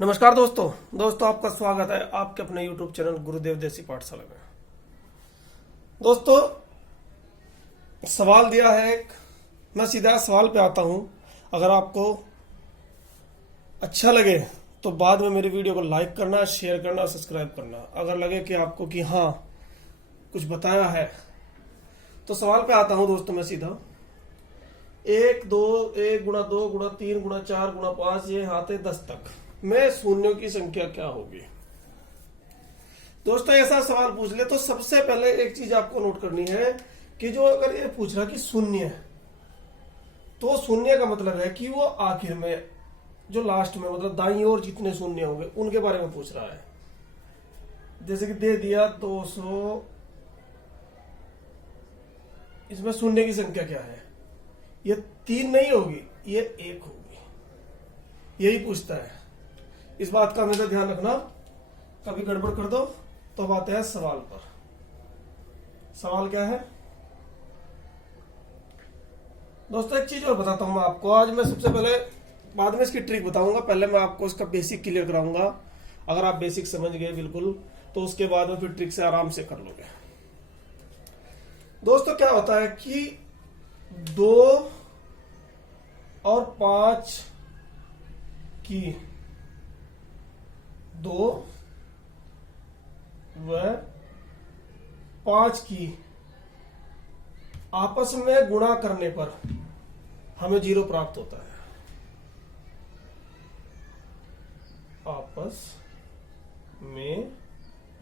नमस्कार दोस्तों आपका स्वागत है आपके अपने YouTube चैनल गुरुदेव देसी पाठशाला में। दोस्तों सवाल दिया है एक, मैं सीधा सवाल पे आता हूं। अगर आपको अच्छा लगे तो बाद में मेरी वीडियो को लाइक करना, शेयर करना, सब्सक्राइब करना। अगर लगे कि आपको कि हाँ कुछ बताया है तो सवाल पे आता हूं दोस्तों मैं सीधा। 1 गुणा 2 गुणा 3 गुणा 4 गुणा 5 ये आते 10 तक में शून्यों की संख्या क्या होगी। दोस्तों ऐसा सवाल पूछ ले तो सबसे पहले एक चीज आपको नोट करनी है कि जो अगर ये पूछ रहा कि शून्य है तो शून्य का मतलब है कि वो आखिर में जो लास्ट में मतलब दाईं ओर जितने शून्य होंगे उनके बारे में पूछ रहा है। जैसे कि दे दिया 200, इसमें शून्य की संख्या क्या है, ये 3 नहीं होगी, ये 1 होगी, यही पूछता है। इस बात का हमेशा ध्यान रखना, कभी गड़बड़ कर दो तो अब आते हैं सवाल पर। सवाल क्या है दोस्तों, एक चीज और बताता हूं मैं आपको। आज मैं सबसे पहले, बाद में इसकी ट्रिक बताऊंगा, पहले मैं आपको इसका बेसिक क्लियर कराऊंगा। अगर आप बेसिक समझ गए बिल्कुल तो उसके बाद में फिर ट्रिक से आराम से कर लोगे। दोस्तों क्या होता है कि 2 और 5 की 2 व 5 की आपस में गुणा करने पर हमें 0 प्राप्त होता है। आपस में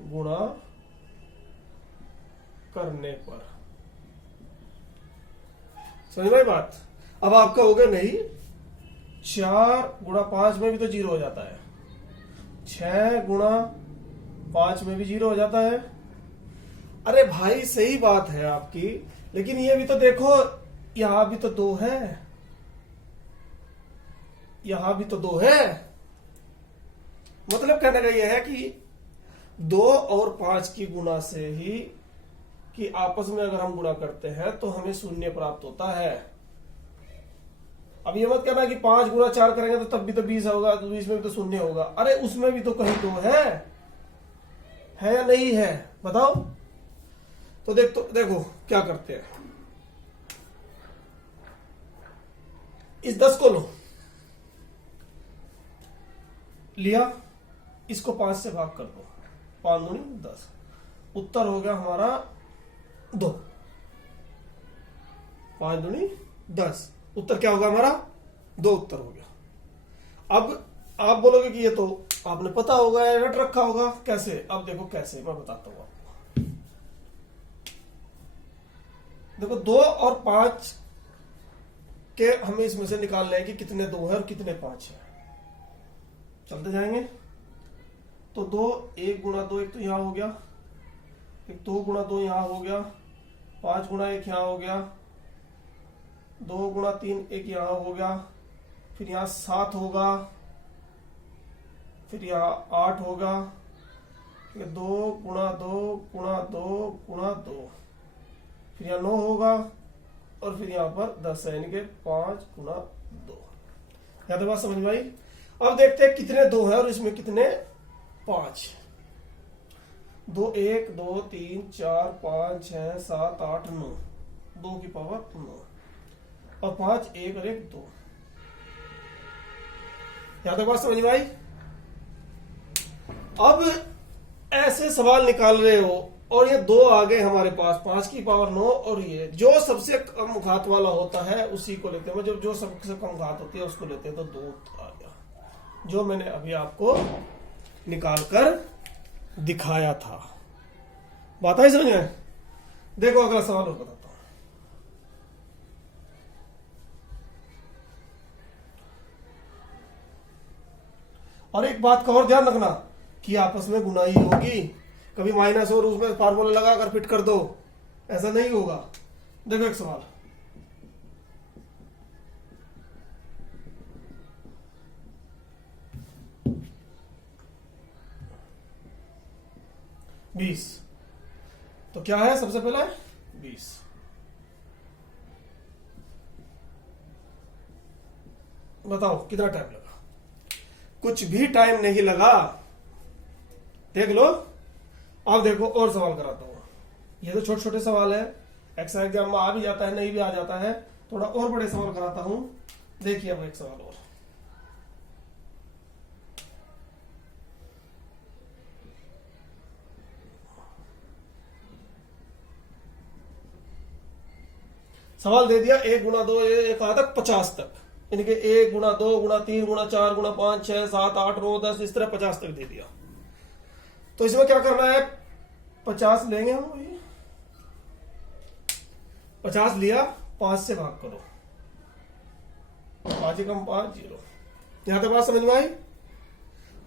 गुणा करने पर, समझ में बात। अब आपका हो गया नहीं, 4 गुणा 5 में भी तो 0 हो जाता है, 6 गुणा 5 में भी 0 हो जाता है। अरे भाई सही बात है आपकी, लेकिन ये भी तो देखो, यहां भी तो 2 है, यहां भी तो 2 है। मतलब कहने का यह है कि 2 और 5 की गुणा से ही कि आपस में अगर हम गुणा करते हैं तो हमें शून्य प्राप्त होता है। अब ये मत कहना कि 5 गुणा 4 करेंगे तो तब भी तो 20 होगा, तो 20 में भी तो शून्य होगा। अरे उसमें भी तो कहीं 2 है या नहीं है, बताओ। तो देखो क्या करते हैं। इस 10 को लो, लिया, इसको 5 से भाग कर दो, 5 दूनी 10, उत्तर हो गया हमारा 2। 5 दूनी 10, उत्तर क्या होगा हमारा 2 उत्तर हो गया। अब आप बोलोगे कि ये तो आपने पता होगा या रट रखा होगा, कैसे। अब देखो कैसे, मैं बताता हूं आपको। देखो 2 और 5 के हमें इसमें से निकालना है कि कितने 2 है और कितने 5 है। चलते जाएंगे तो 1 गुणा 2, एक तो यहां हो गया, एक 2 गुणा 2 यहां हो गया, 5 गुणा 1 यहां हो गया, 2 गुणा 3 एक यहां हो गया, फिर यहां 7 होगा, फिर यहाँ 8 होगा, 2 गुणा 2 गुणा 2 गुणा 2, फिर यहाँ 9 होगा, और फिर यहाँ पर 10 है, यानी कि 5 गुणा 2। या तो बात समझ में आई। अब देखते हैं कितने 2 है और इसमें कितने 5। 2 1 2 3 4 5 6 7 8 9, 2 की पावर 9, और 5 1 और 1 2। या तो बात समझ में आई। अब ऐसे सवाल निकाल रहे हो और ये 2 आ गए हमारे पास, 5 की पावर 9, और ये जो सबसे कम घात वाला होता है उसी को लेते हैं, जो सबसे कम घात होती है उसको लेते हैं, तो 2 आ गया, जो मैंने अभी आपको निकाल कर दिखाया था। बात आई समझ में। देखो अगला सवाल और बताता हूं। और एक बात का और ध्यान रखना कि आपस में गुणा ही होगी, कभी माइनस और उसमें फार्मूला लगाकर फिट कर दो, ऐसा नहीं होगा। देखो एक सवाल, बीस, तो क्या है सबसे पहले 20, बताओ कितना टाइम लगा। कुछ भी टाइम नहीं लगा। देख लो। अब देखो और सवाल कराता हूं। ये तो छोटे छोटे सवाल है, एक्स्ट्रा एग्जाम में आ भी जाता है, नहीं भी आ जाता है। थोड़ा और बड़े सवाल कराता हूं। देखिए अब एक सवाल और। सवाल दे दिया 1 गुणा 2, ये कहा तक 50 तक, यानी कि 1 गुणा 2 गुणा 3 गुणा 4 गुणा 5 6 7 8 9 10 इस तरह 50 तक दे दिया। तो इसमें क्या करना है, 50 लेंगे हम, 50 लिया, 5 से भाग करो, 5 कम 5 0। यहां तक बात समझ में आई।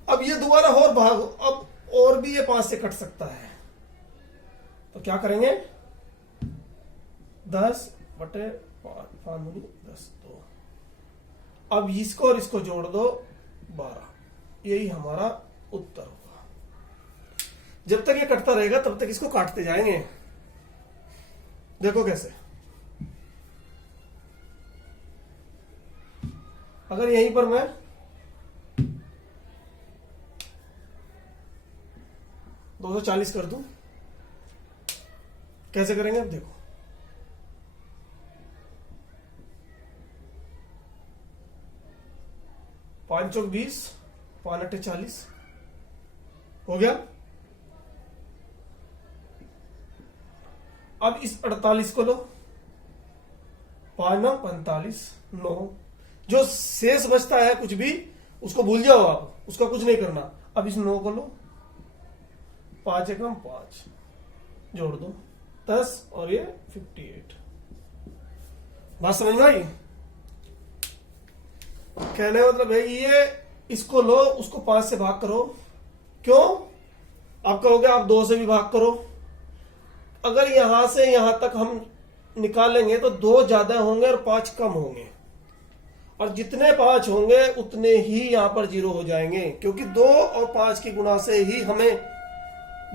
अब ये दोबारा और भाग, अब और भी ये 5 से कट सकता है, तो क्या करेंगे, 10 बटे 5 दूनी 10 2। अब इसको और इसको जोड़ दो 12, यही हमारा उत्तर होगा। जब तक ये कटता रहेगा तब तक इसको काटते जाएंगे। देखो कैसे, अगर यहीं पर मैं 240 कर दूं, कैसे करेंगे अब देखो। 5 चौक 20, 5 अट्ठे 40 हो गया। अब इस 48 को लो, 5 9 45 9, जो शेष बचता है कुछ भी उसको भूल जाओ आप, उसका कुछ नहीं करना। अब इस 9 को लो, 5 एकम 5 जोड़ दो 10 और ये 58। बात समझ में आई। कहने मतलब है ये, इसको लो, उसको 5 से भाग करो। क्यों, आप कहोगे आप 2 से भी भाग करो। अगर यहां से यहां तक हम निकालेंगे तो 2 ज्यादा होंगे और 5 कम होंगे, और जितने 5 होंगे उतने ही यहां पर 0 हो जाएंगे, क्योंकि 2 और 5 की गुणा से ही हमें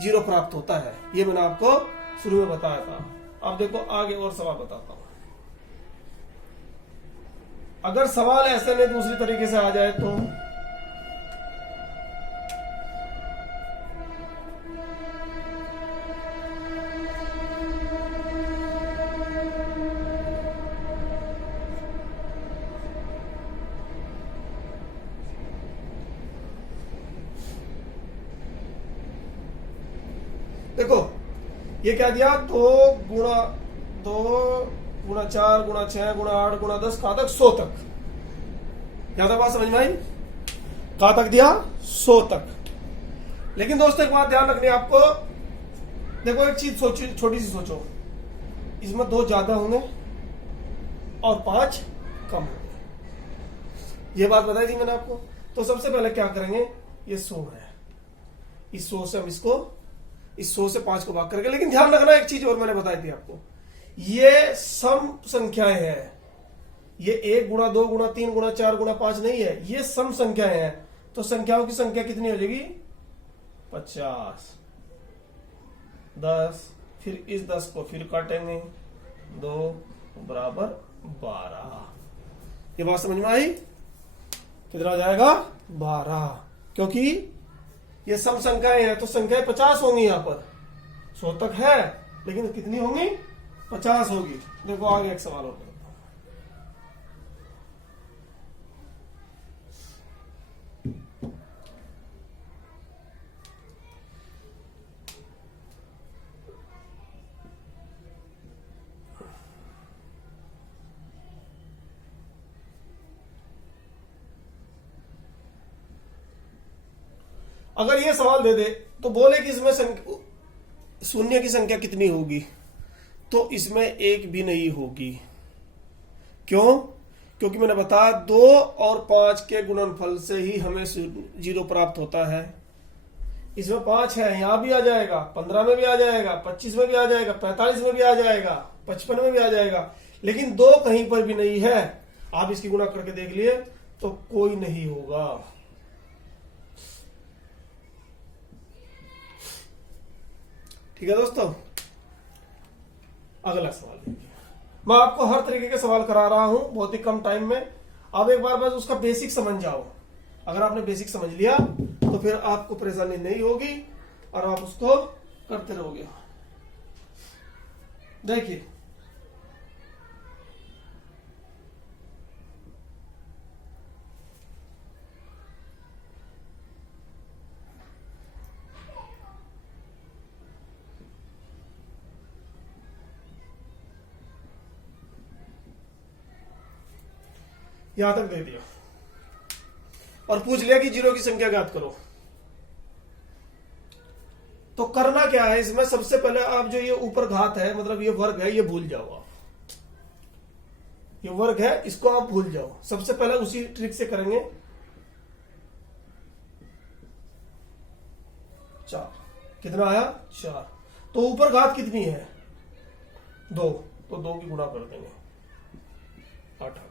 0 प्राप्त होता है। ये मैंने आपको शुरू में बताया था। अब देखो आगे और सवाल बताता हूं। अगर सवाल ऐसे नहीं दूसरी तरीके से आ जाए तो देखो ये क्या दिया, 2 गुणा 4 गुणा 6 गुणा 8 गुणा 10 कहां तक, 100 तक। ज्यादा बात समझ में आई। कहां तक दिया, 100 तक। लेकिन दोस्तों एक बात ध्यान रखनी है आपको। देखो एक चीज सोचो, छोटी सी सोचो, इसमें 2 ज्यादा होंगे और 5 कम होंगे, ये बात बताई थी मैंने आपको। तो सबसे पहले क्या करेंगे, ये 100 है, इस 100 से हम इस 100 से 5 को भाग करके। लेकिन ध्यान रखना एक चीज और मैंने बताई थी आपको, ये सम संख्याएं हैं, ये 1 गुणा 2 गुणा 3 गुणा 4 गुणा 5 नहीं है, ये सम संख्याएं हैं। तो संख्याओं की संख्या कितनी हो जाएगी, 50 10, फिर इस 10 को फिर काटेंगे 2 बराबर 12। ये बात समझ में आई। कितना हो जाएगा, 12, क्योंकि ये सम संख्याएं हैं तो संख्याएं 50 होंगी। यहां पर 100 तक है, लेकिन कितनी होंगी, 50 होगी। देखो आगे एक सवाल और। अगर ये सवाल दे दे तो बोले कि इसमें शून्य की संख्या कितनी होगी, तो इसमें 1 भी नहीं होगी। क्यों, क्योंकि मैंने बताया 2 और 5 के गुणनफल से ही हमें 0 प्राप्त होता है। इसमें 5 है, यहां भी आ जाएगा, 15 में भी आ जाएगा, 25 में भी आ जाएगा, 45 में भी आ जाएगा, 55 में भी आ जाएगा, लेकिन 2 कहीं पर भी नहीं है। आप इसकी गुणा करके देख लिए तो कोई नहीं होगा। ठीक है दोस्तों, अगला सवाल देखिए। मैं आपको हर तरीके के सवाल करा रहा हूं बहुत ही कम टाइम में। अब एक बार बस उसका बेसिक समझ जाओ। अगर आपने बेसिक समझ लिया तो फिर आपको परेशानी नहीं होगी और आप उसको करते रहोगे। देखिए यहां तक दे दिया और पूछ लिया कि जीरो की संख्या ज्ञात करो। तो करना क्या है इसमें, सबसे पहले आप जो ये ऊपर घात है मतलब ये वर्ग है, ये भूल जाओ आप। ये वर्ग है, इसको आप भूल जाओ। सबसे पहले उसी ट्रिक से करेंगे। 4 कितना आया 4। तो ऊपर घात कितनी है 2, तो 2 की गुणा कर देंगे 8 आ गया।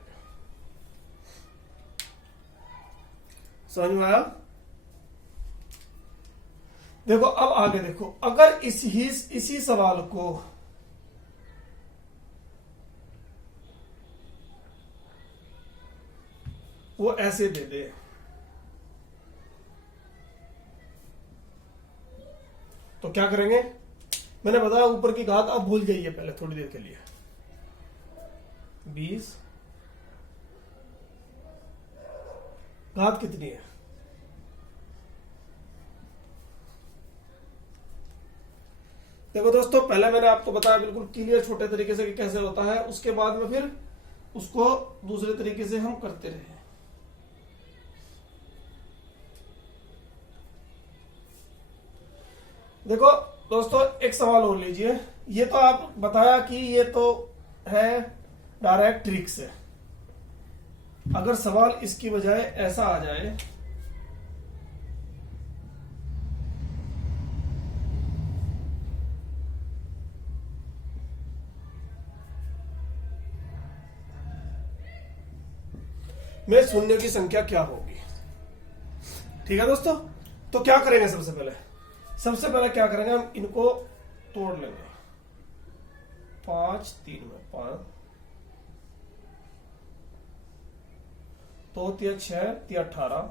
समझ में आया? देखो अब आगे देखो, अगर इसी सवाल को वो ऐसे दे दे तो क्या करेंगे? मैंने बताया ऊपर की घात आप भूल जाइए पहले थोड़ी देर के लिए। 20 घात कितनी है? देखो दोस्तों, पहले मैंने आपको बताया बिल्कुल क्लियर छोटे तरीके से कि कैसे होता है, उसके बाद में फिर उसको दूसरे तरीके से हम करते रहे। देखो दोस्तों, एक सवाल और लीजिए। ये तो आप बताया कि ये तो है डायरेक्ट ट्रिक से। अगर सवाल इसकी बजाय ऐसा आ जाए, में शून्य की संख्या क्या होगी? ठीक है दोस्तों, तो क्या करेंगे? सबसे पहले क्या करेंगे, हम इनको तोड़ लेंगे। 5 3 में 5, 2 3 6 3 18,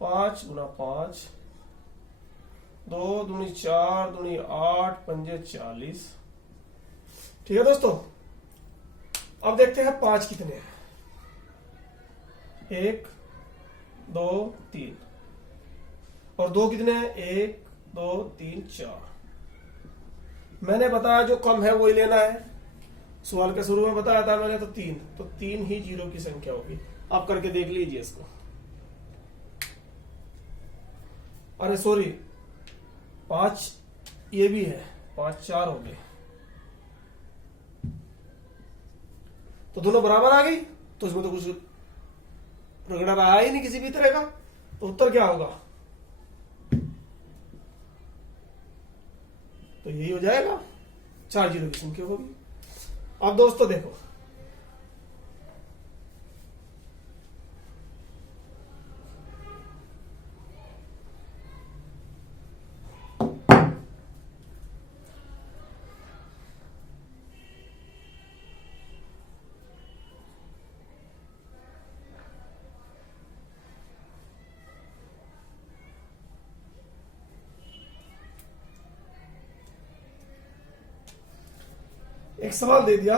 5 गुना 5, 2 दूनी 4 दूनी 8 पंजे 40। ठीक है दोस्तों, अब देखते हैं 5 कितने हैं। 1 2 3 और 2 कितने हैं? 1 2 3 4। मैंने बताया जो कम है वही लेना है। सवाल के शुरू में बताया था मैंने, तो 3 ही जीरो की संख्या होगी। आप करके देख लीजिए इसको। अरे सॉरी, 5 ये भी है, 5 4 हो गए, तो दोनों बराबर आ गई। तो इसमें तो कुछ रगड़ा रहा ही नहीं किसी भी तरह का। तो उत्तर क्या होगा? तो यही हो जाएगा, 4 जीरो की संख्या होगी। अब दोस्तों देखो, एक सवाल दे दिया,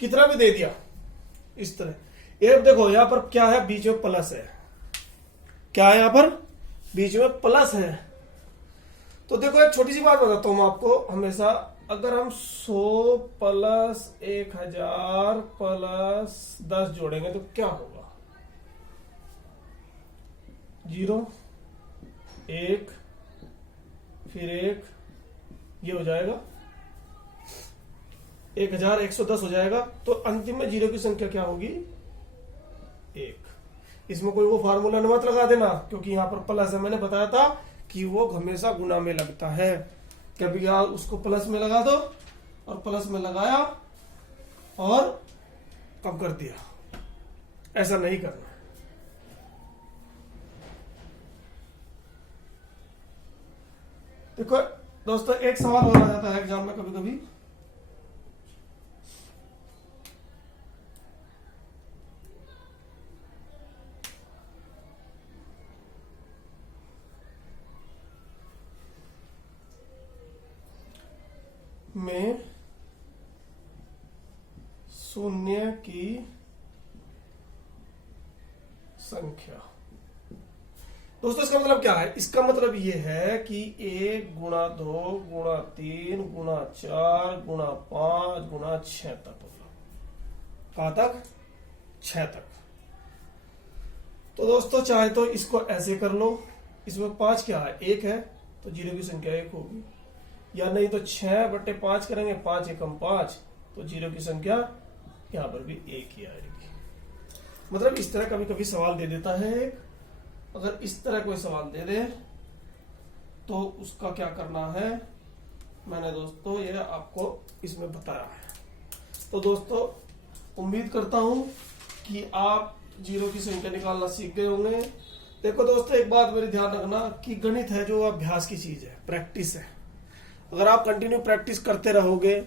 कितना भी दे दिया इस तरह। ये देखो यहां पर क्या है, बीच में प्लस है। क्या है यहां पर? बीच में प्लस है। तो देखो एक छोटी सी बात बताता हूं आपको, हमेशा अगर हम 100 प्लस 1000 प्लस 10 जोड़ेंगे तो क्या होगा? 0 1 फिर 1, ये हो जाएगा 1110 हो जाएगा। तो अंतिम में जीरो की संख्या क्या होगी? 1। इसमें कोई वो फार्मूला मत लगा देना, क्योंकि यहां पर प्लस है। मैंने बताया था कि वो हमेशा गुना में लगता है। कभी यार उसको प्लस में लगा दो, और प्लस में लगाया और कम कर दिया, ऐसा नहीं करना। देखो दोस्तों, एक सवाल और आ जाता है एग्जाम में कभी कभी, में शून्य की संख्या। दोस्तों इसका मतलब क्या है? इसका मतलब ये है कि 1 गुणा 2 गुणा 3 गुणा 4 गुणा 5 गुणा 6 तक होगा। कहां तक? 6 तक। तो दोस्तों चाहे तो इसको ऐसे कर लो, इसमें 5 क्या है? 1 है, तो जीरो की संख्या 1 होगी। या नहीं तो 6/5 करेंगे, 5 एकम 5, तो जीरो की संख्या यहां पर भी 1 ही आएगी। मतलब इस तरह कभी कभी सवाल दे देता है एक, अगर इस तरह कोई सवाल दे दे तो उसका क्या करना है, मैंने दोस्तों ये आपको इसमें बताया है। तो दोस्तों उम्मीद करता हूं कि आप जीरो की संख्या निकालना सीख गए होंगे। देखो दोस्तों, एक बात मेरी ध्यान रखना कि गणित है जो अभ्यास की चीज है, प्रैक्टिस है। अगर आप कंटिन्यू प्रैक्टिस करते रहोगे,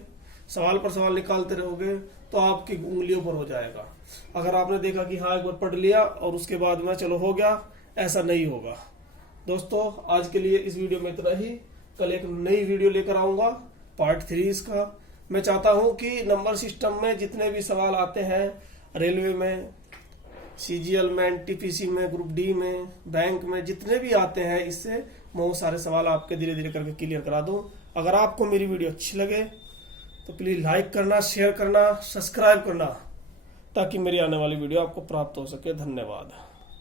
सवाल पर सवाल निकालते रहोगे, तो आपकी उंगलियों पर हो जाएगा। अगर आपने देखा कि हाँ एक बार पढ़ लिया और उसके बाद में चलो हो गया, ऐसा नहीं होगा। दोस्तों आज के लिए इस वीडियो में इतना ही। कल एक नई वीडियो लेकर आऊंगा, पार्ट 3 इसका। मैं चाहता हूं कि नंबर सिस्टम में जितने भी सवाल आते हैं, रेलवे में, सीजीएल में, एनटीपीसी में, ग्रुप डी में, बैंक में, जितने भी आते हैं, इससे मैं वो सारे सवाल आपके धीरे धीरे करके क्लियर करा दूं। अगर आपको मेरी वीडियो अच्छी लगे तो प्लीज लाइक करना, शेयर करना, सब्सक्राइब करना, ताकि मेरी आने वाली वीडियो आपको प्राप्त हो सके। धन्यवाद।